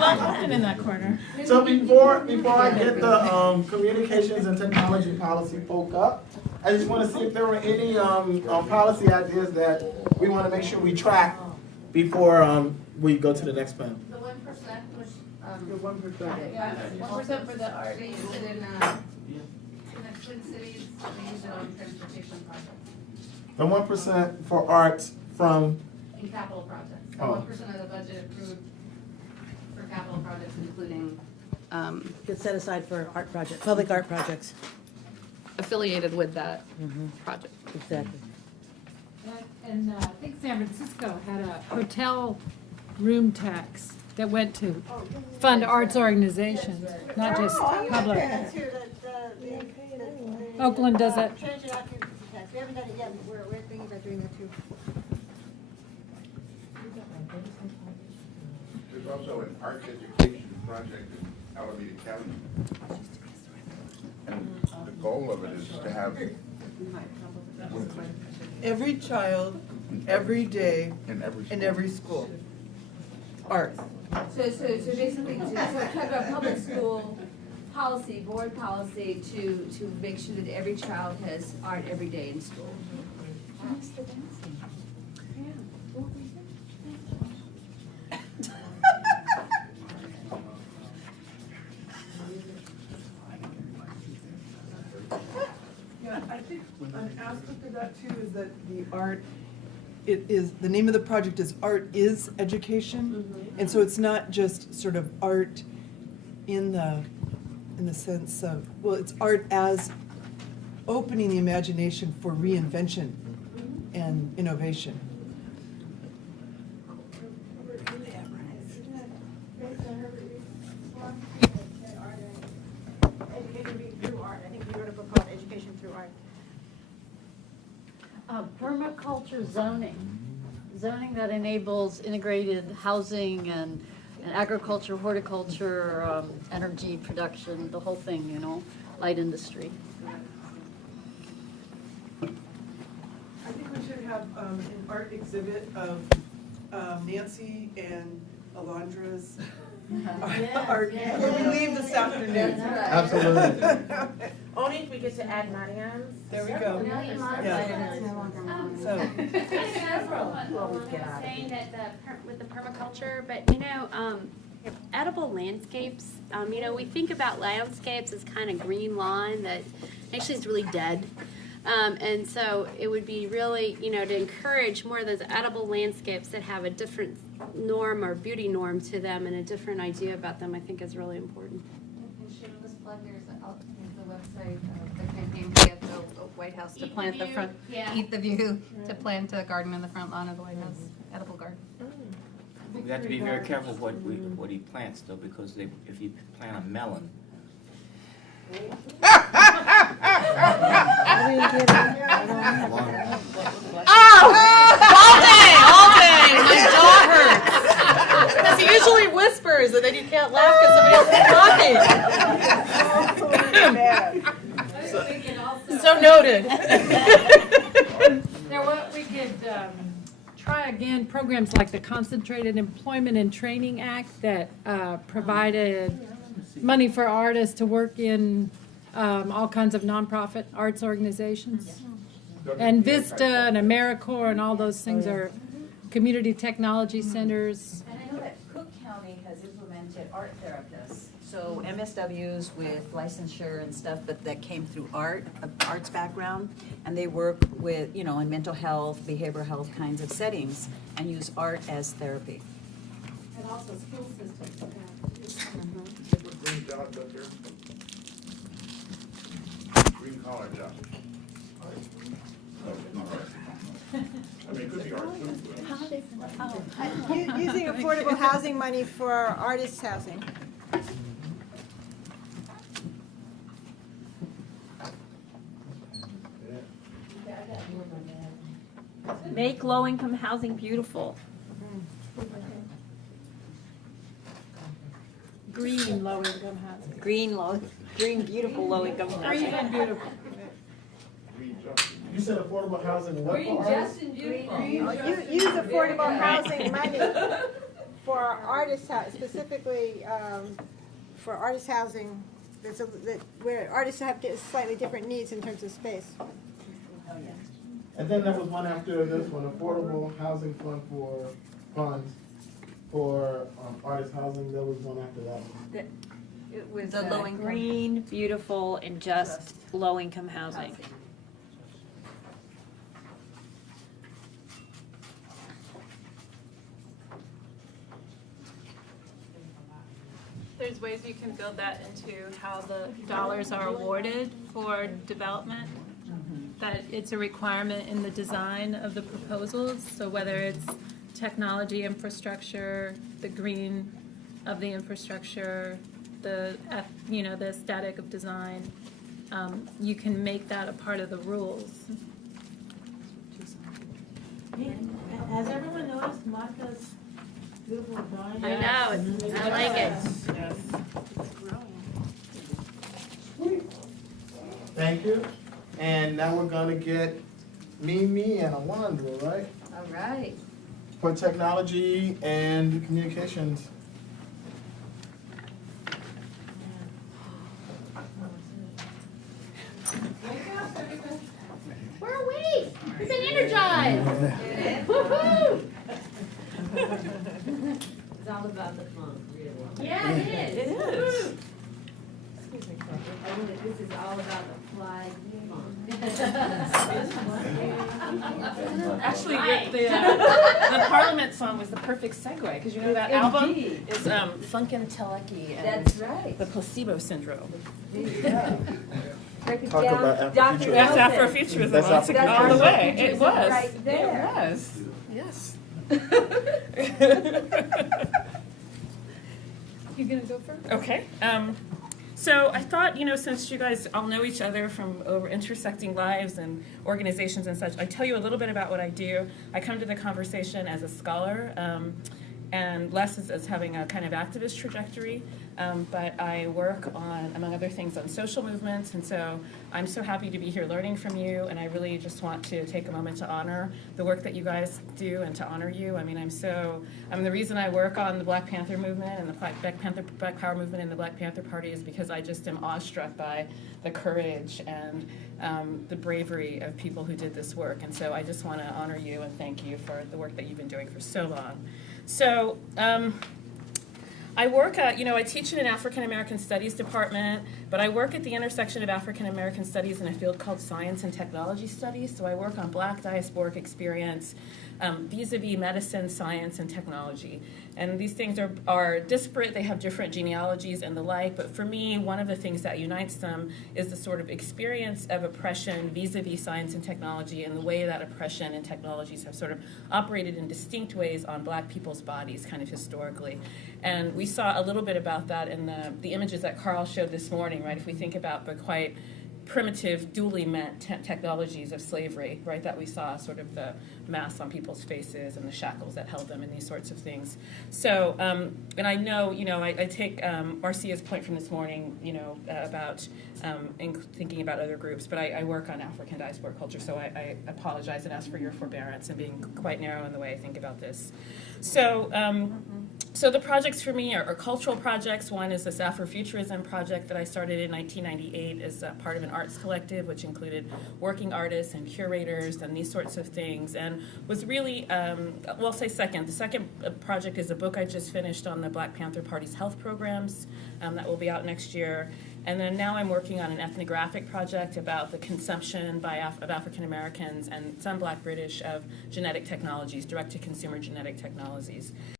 like mine in that corner. So before I get the communications and technology policy folk up, I just want to see if there were any policy ideas that we want to make sure we track before we go to the next panel. The 1%, which, The 1%. yeah, 1% for the art, they use it in the Twin Cities, they use it on transportation projects, The 1% for arts from, in capital projects. And Oh. 1% of the budget approved for capital projects, including, Get set aside for art project, public art projects. affiliated with that project. Exactly. And I think San Francisco had a hotel room tax that went to fund arts organizations, not just public. Oakland does that. Change it out to tax. We haven't done it yet, but we're thinking about doing that too. There's also an arts education project in Alameda County. And the goal of it is to have Every child, every day, in every in every school. Art. So basically, to have a public school policy, board policy, to make sure that every child has art every day in school. Yeah, I think an aspect of that too is that the art, it is, the name of the project is Art is Education. And so it's not just sort of art in the sense of, well, it's art as opening the imagination for reinvention and innovation. Education through art. I think we wrote a book called Education Through Art. Permaculture zoning that enables integrated housing and agriculture, horticulture, energy production, the whole thing, you know, light industry. I think we should have an art exhibit of Nancy and Alondra's art when we leave this afternoon. absolutely. Only if we get to add Marianne's. There we go. Yeah. So, saying that with the permaculture, but edible landscapes, we think about landscapes as kind of green lawn that actually is really dead. And so it would be really, to encourage more of those edible landscapes that have a different norm or beauty norm to them and a different idea about them, I think is really important. And shameless plug, there's the website, the campaign to get the White House to plant the front, Eat the View, to plant a garden in the front lawn of the White House, edible garden. We have to be very careful what he plants though, because if you plant a melon, My jaw hurts. Because he usually whispers and then you can't laugh because somebody else is talking. So noted. Now, we could try again programs like the Concentrated Employment and Training Act that provided money for artists to work in all kinds of nonprofit arts organizations. And Vista and AmeriCorps and all those things are community technology centers. And I know that Cook County has implemented art therapists. So MSWs with licensure and stuff, but that came through arts background. And they work with, in mental health, behavioral health kinds of settings and use art as therapy. And also school systems green jobs up there. Green collar jobs. I mean, it could be art too. Using affordable housing money for artists' housing. Make low-income housing beautiful. green low-income housing. Green, beautiful low-income Green housing. and beautiful. You said affordable housing, what Green, for artists? just and beautiful. Use affordable housing money For artist, specifically, for artist housing, where artists have slightly different needs in terms of space. And then there was one after this one, affordable housing fund for funds for artist housing. There was one after that one. It was The low income. Green, beautiful, and just low-income housing. There's ways you can build that into how the dollars are awarded for development. That it's a requirement in the design of the proposals, so whether it's technology infrastructure, the green of the infrastructure, the aesthetic of design, you can make that a part of the rules. Has everyone noticed Martha's beautiful drawing? I know, I like it. Thank you. And now we're gonna get Mimi and Alondra, right? All right. For technology and communications. Where are we? We've been energized. Woo-hoo! It's all about the fun, really. Yeah, it is. It is. This is all about the fly Actually, Right. the Parliament song was the perfect segue, because you know that album Indeed. is Funkin' Teleki and That's right. the Placebo Syndrome. Break it Talk down. about Dr. Afrofuturism. That's Nelson. Afrofuturism That's all the Afrofuturism. way. It was. Right there. It was. Yes. You gonna go first? Okay. So I thought, since you guys all know each other from over intersecting lives and organizations and such, I'd tell you a little bit about what I do. I come to the conversation as a scholar, and less as having a kind of activist trajectory. But I work on, among other things, on social movements, and so I'm so happy to be here learning from you, and I really just want to take a moment to honor the work that you guys do and to honor you. I mean, the reason I work on the Black Panther movement and the Black Power movement and the Black Panther Party is because I just am awestruck by the courage and the bravery of people who did this work, and so I just want to honor you and thank you for the work that you've been doing for so long. So, I work at, I teach in an African American Studies department, but I work at the intersection of African American Studies in a field called Science and Technology Studies. So I work on Black diasporic experience vis-a-vis medicine, science, and technology. And these things are disparate, they have different genealogies and the like, but for me, one of the things that unites them is the sort of experience of oppression vis-a-vis science and technology and the way that oppression and technologies have sort of operated in distinct ways on Black people's bodies, kind of historically. And we saw a little bit about that in the images that Carl showed this morning, right? If we think about the quite primitive, duly meant technologies of slavery, right, that we saw, sort of the masks on people's faces and the shackles that held them and these sorts of things. So, and I know, I take Marcia's point from this morning, about thinking about other groups, but I work on African diasporic culture, so I apologize and ask for your forbearance and being quite narrow in the way I think about this. So, so the projects for me are cultural projects. One is this Afrofuturism project that I started in 1998 as part of an arts collective, which included working artists and curators and these sorts of things, and was really, well, I'll say second. The second project is a book I just finished on the Black Panther Party's health programs that will be out next year. And then now I'm working on an ethnographic project about the consumption of African Americans and some Black British of genetic technologies, direct-to-consumer genetic technologies.